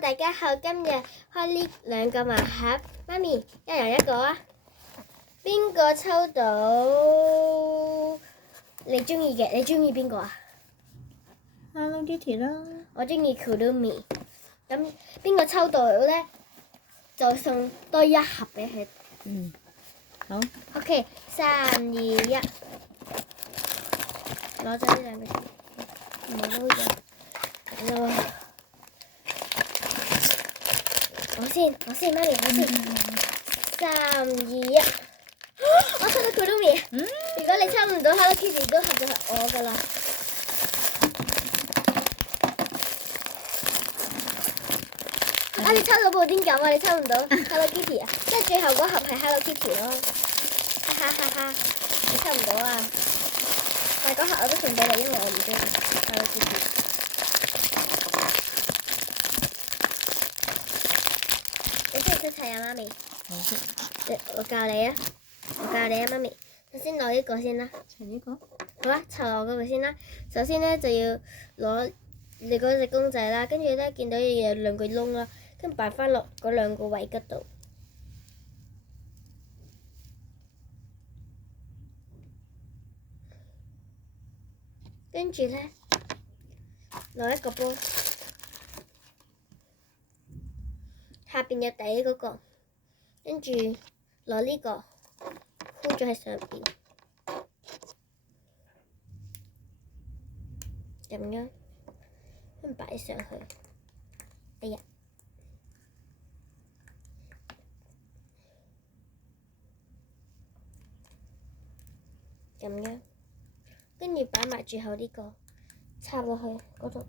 Hello， 大家好，今日開呢兩個盲盒，媽咪一人一個啊！邊個抽到你中意嘅？你中意邊個啊 ？Hello Kitty 啦，我中意 Kurumi。咁邊個抽到咧，就送多一盒俾佢。嗯，好。OK， 3、2、1，攞咗呢兩個先，冇撈咗。我先，媽咪，我先。3、2、1，我抽到 Kurumi。如果你抽唔到 Hello Kitty， 都係我噶啦。你抽到布丁狗啊！你抽唔到 Hello Kitty 啊！即係最後嗰盒係 Hello Kitty 咯。哈哈哈哈！你抽唔到啊！但係嗰盒我都送俾你，因為我唔中意 Hello Kitty。你識唔識砌啊，媽咪？我識。我教你啊！媽咪。首先攞呢個先啦。砌呢個？好啊，湊我嗰個先啦。首先咧就要攞你嗰隻公仔啦，跟住咧見到有兩個窿啦，跟住擺翻落嗰兩個位嗰度。跟住咧攞一個波，下邊有底嗰個，跟住攞呢個箍咗喺上邊，咁樣跟住擺上去。哎呀！咁樣，跟住擺埋最後呢個插落去嗰度，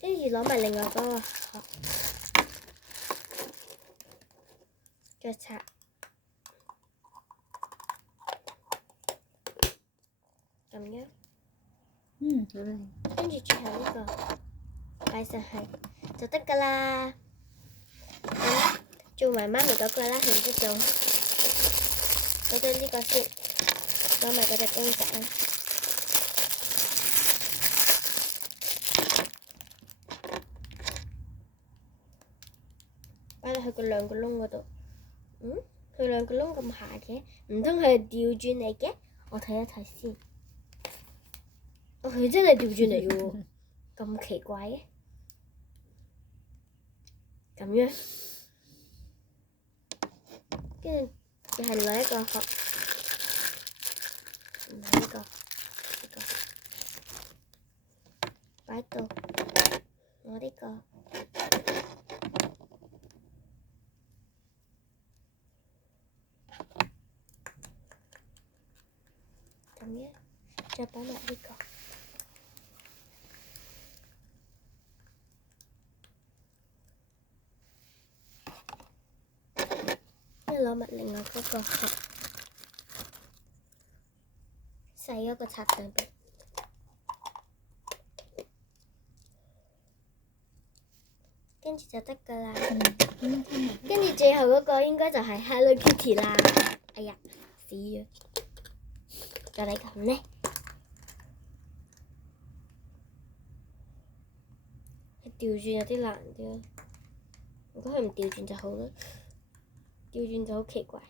跟住攞埋另外嗰個殼，再插，咁樣。好靚。跟住最後呢個擺上去就得㗎啦。做埋媽咪嗰個啦，佢唔識做。攞咗呢個先，攞埋嗰隻公仔。擺落去個兩個窿嗰度。佢兩個窿咁下嘅，唔通佢係調轉嚟嘅？我睇一睇先。佢真係調轉嚟嘅喎，咁奇怪嘅。咁樣。跟住又係攞一個殼，唔係呢個，擺到攞呢個，咁樣再擺埋呢個，跟住攞埋另外嗰個殼，細嗰個插上邊。跟住就得㗎啦。跟住最後嗰個應該就係 Hello Kitty 啦。哎呀，死咗！就你咁呢？佢調轉有啲難啲。如果佢唔調轉就好啦，調轉就好奇怪。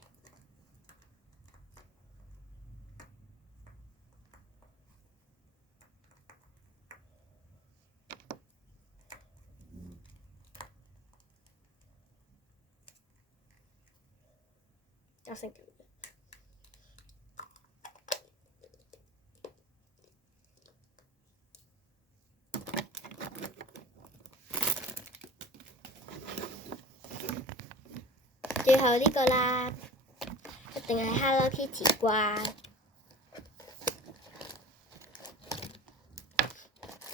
就成咁樣。最後呢個啦，一定係 Hello Kitty 啩，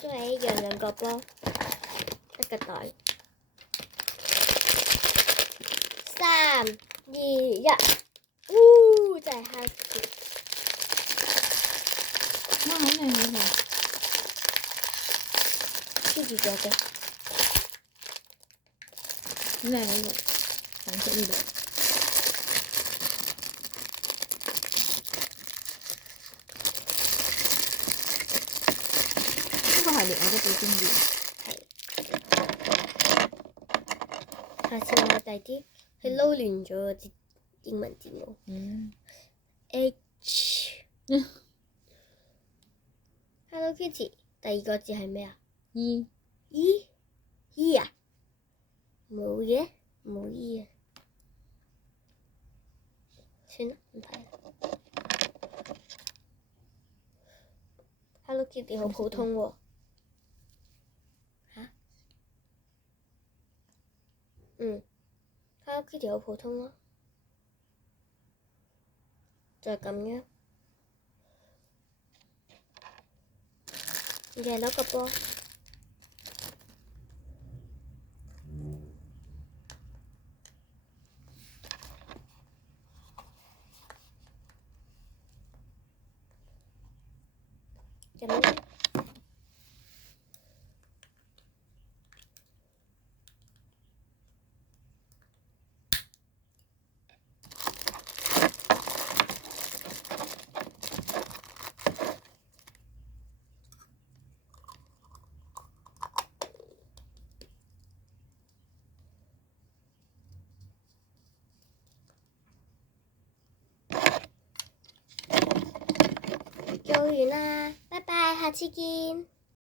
都係一樣兩個波，一個袋。3、2、1，真係 Hello Kitty。哇，好靚嗰個！黐住咗嘅。好靚嗰個，粉色呢度。系列我都幾中意。下次我第啲去撈亂咗嗰啲英文字母。H。Hello Kitty， 第二個字係咩啊？E 啊？冇嘅，冇 E 啊。算啦，唔睇啦。Hello Kitty 好普通喎。嚇？Hello Kitty 好普通咯，就係咁樣。你係攞個波。咁樣。做完啦，拜拜，下次見。